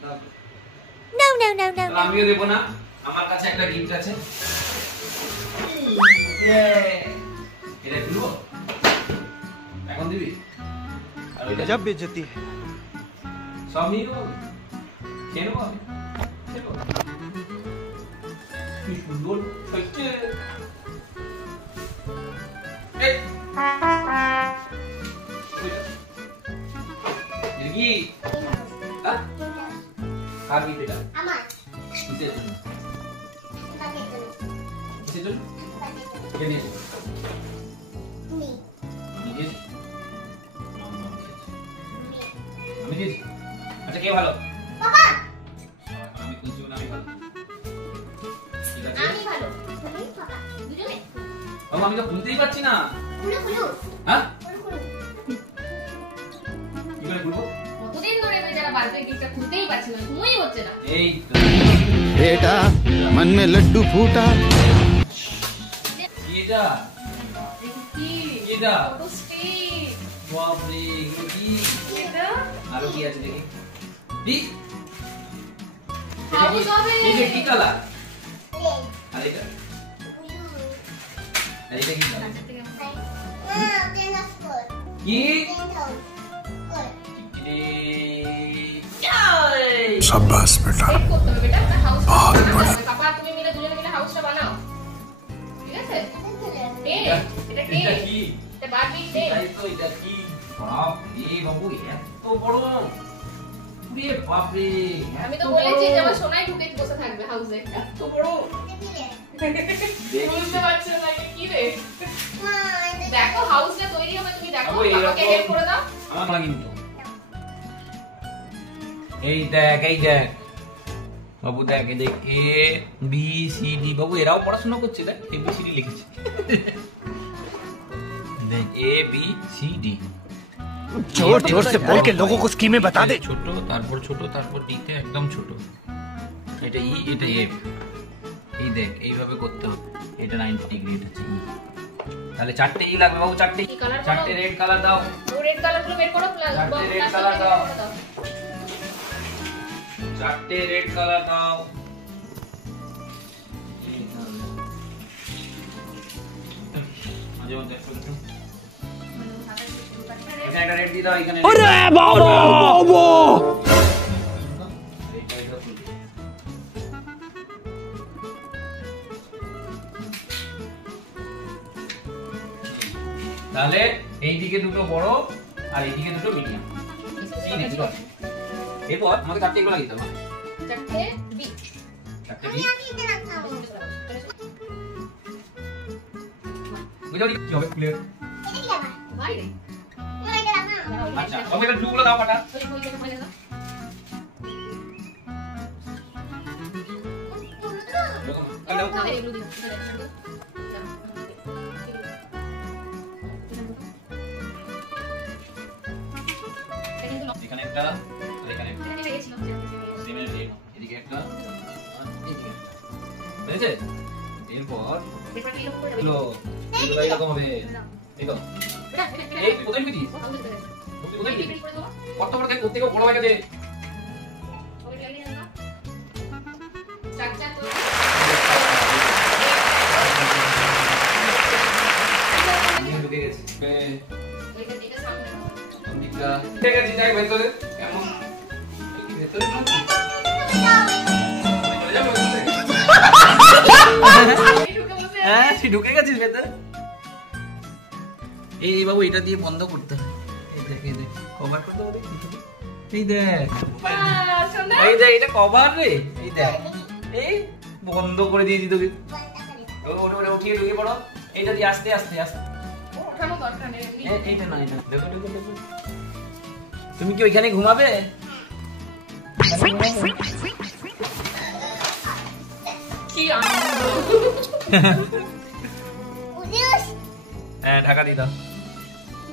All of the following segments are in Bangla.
No, no, no, no. আমিও দেব না, আমার কাছে একটা গিফট আছে। এটা খুলবো, এখন দিবি। गजब बेइज्जती है। সব নিয়ে নেবো, খেয়ে নেবো আমি। কি সুন্দর হচ্ছে। কি কার গিফট এটা? আমার কিসের জন্য? কিসের জন্য? কে দিয়েছে? তুমি আমি দিয়েছি? আমি দিয়েছি? আচ্ছা কে ভালো? বাবা আমি খুঁজছি না, আমি ভালো। ঠিক আছে? আমি ভালো তুমি বাবা দুজনে বাবা আমি তো খুলতেই পারছি না। খুলো খুলো হ্যাঁ? খুলো কি করে খুলবো? কতদিন ধরে বেচারা বার্থডে গিফটটা খুলতেই পারছে না, সময়ই হচ্ছে না। এই তো। बेटा मन में लड्डू फूटा। কি এটা? কি এটা? কত স্টিক বাপরে, এগুলো কি? এটা আরো কি আছে দেখি। কি? হাউস হবে। এটা কি কালার? রে আর এটা? ব্লু আর এটা কি কালার? তেঙ্গা স্কোর কি? তেঙ্গা शाबाश बेटा। সেট করতে হবে বেটা, একটা হাউস পাপা তুমি মিলে দুজনে মিলে হাউসটা বানাও, ঠিক আছে? কে এটা কে? এটা কি? এটা বারবি কে? তাই তো, এটা কি? বাপরে বাবু, এত বড়! ওরে বাপরে, আমি তো এত বলেছি বড়! যে আমার সোনাই ঢুকে বসে থাকবে হাউসে। এত বড়! বুঝতে পারছো না কি রে? দেখো হাউসটা তৈরি হবে, তুমি দেখো বাবু, বাবাকে এরকম- হেল্প করে দাও। আমার না কিন্তু। এই দেখ, এই দেখ বাবু, দেখ এই দেখ, এ বি সি ডি। বাবু এরাও পড়াশোনা করছে, দেখ এ বি সি ডি লিখেছে। দেখ এ বি সি ডি। जोर जोर से बोल के लोगों को स्कीमें बता दे। ছোট, তারপর ছোট, তারপর ডি তে একদম ছোট। এটা ই, এটা এফ। এই দেখ এইভাবে করতে হবে। এটা 90 ডিগ্রি, এটা হচ্ছে ই। তাহলে চারটে ই লাগবে বাবু, চারটে। কি কালার চারটে রেড কালার দাও। রেড কালার গুলো বের করো, প্লাস চারটে red প্লাস colour দাও। করে দাও। চারটে রেড কালার দাও। মাঝে মধ্যে একটু একটু। এখানে একটা রেড দিয়ে দাও, এখানে। अरे बाबा बाबा। তাহলে এইদিকে দুটো বড় আর এইদিকে দুটো মিডিয়াম। এরপর আমাকে চারটে এগুলো লাগিয়ে দাও। চারটে বি। চারটে বি। আমি রাখলাম বুঝাও কি হবে ক্লিয়ার? এটা কি আমার ভাই রে আমার এটা রাখলাম আচ্ছা, ওকে এবার ব্লু গুলো দাও পাটা। ওই ওই যে ফাইনাল না হ্যালো। তাহলে এগুলো দিন এখানে একটা, আর এখানে একটা। এখানে রেখেছিলাম সিমেন্ট দিয়ে নাও। এদিকে একটা, আর এদিকে একটা। বুঝেছে? এরপর পেপারটা এরকম করে এগুলো এগুলো এরকম হবে। দেখো, এই কোথায় দিবি? কোথায় দিবি? কত বড় দেখ, প্রত্যেক বড় ভাগে দে। ঢুকে গেছে। দিকটা ঠিক আছে, যাই ভেতরে। কেমন? এই ভেতরে না কি? চলে যাবো ভেতরে? হ্যাঁ, তুই ঢুকে গেছিস ভেতরে। এই বাবু, এটা দিয়ে বন্ধ করতে হবে। এই দেখ, এই দেখ, কভার করতে হবে। এই দেখ, এই দেখ, এটা কভার রে। এই দেখ, এই বন্ধ করে দিয়েছি তোকে। ওটা ওটা উঠিয়ে ঢুকে পড়ো। এইটা দিয়ে আস্তে আস্তে আস্তে। এইটা না, এটা দেখো দেখো দেখো। তুমি কি ওইখানে ঘুমাবে? কি আনন্দ। হ্যাঁ, ঢাকা দিয়ে দাও।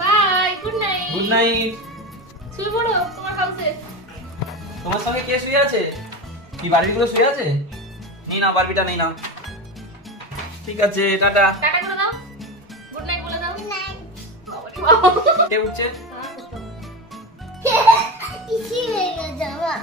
Bye, good night. Good night. শুয়ে পড়ো তোমার হাউসে। তোমার সঙ্গে কে শুয়ে আছে? কি বারবিগুলো শুয়ে আছে? নি না, বারবিটা নেই না। ঠিক আছে, টাটা। টাটা করে দাও, গুড নাইট বলে দাও। কে উঠছে? কিসি হয়ে গেছে বাবা